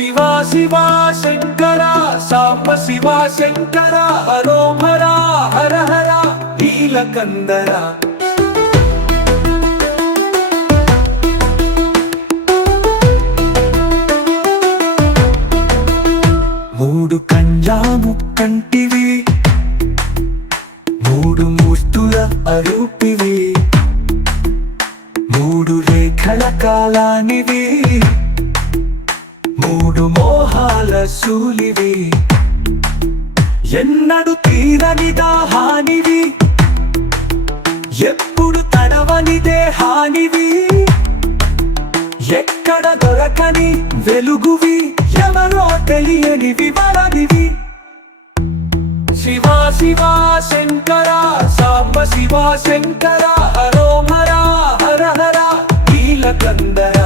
శివ శివ శంకర సాంబ శివ శంకర హరోహర హర హర నీలకందర మూడు కంజాము కంటివి మూడు మూర్తుల అరూపివి మూడు రేఖల కాలానివి మూడు మోహాల శూలివి ఎన్నడు తీరని దాహానివి ఎప్పుడు తడవని దేహానివి ఎక్కడ దొరకని వెలుగువి ఎవరో తెలియని వివరణివి శివ శివ శంకర సాంబ శివ శంకర హరోహర హర హర నీలకందర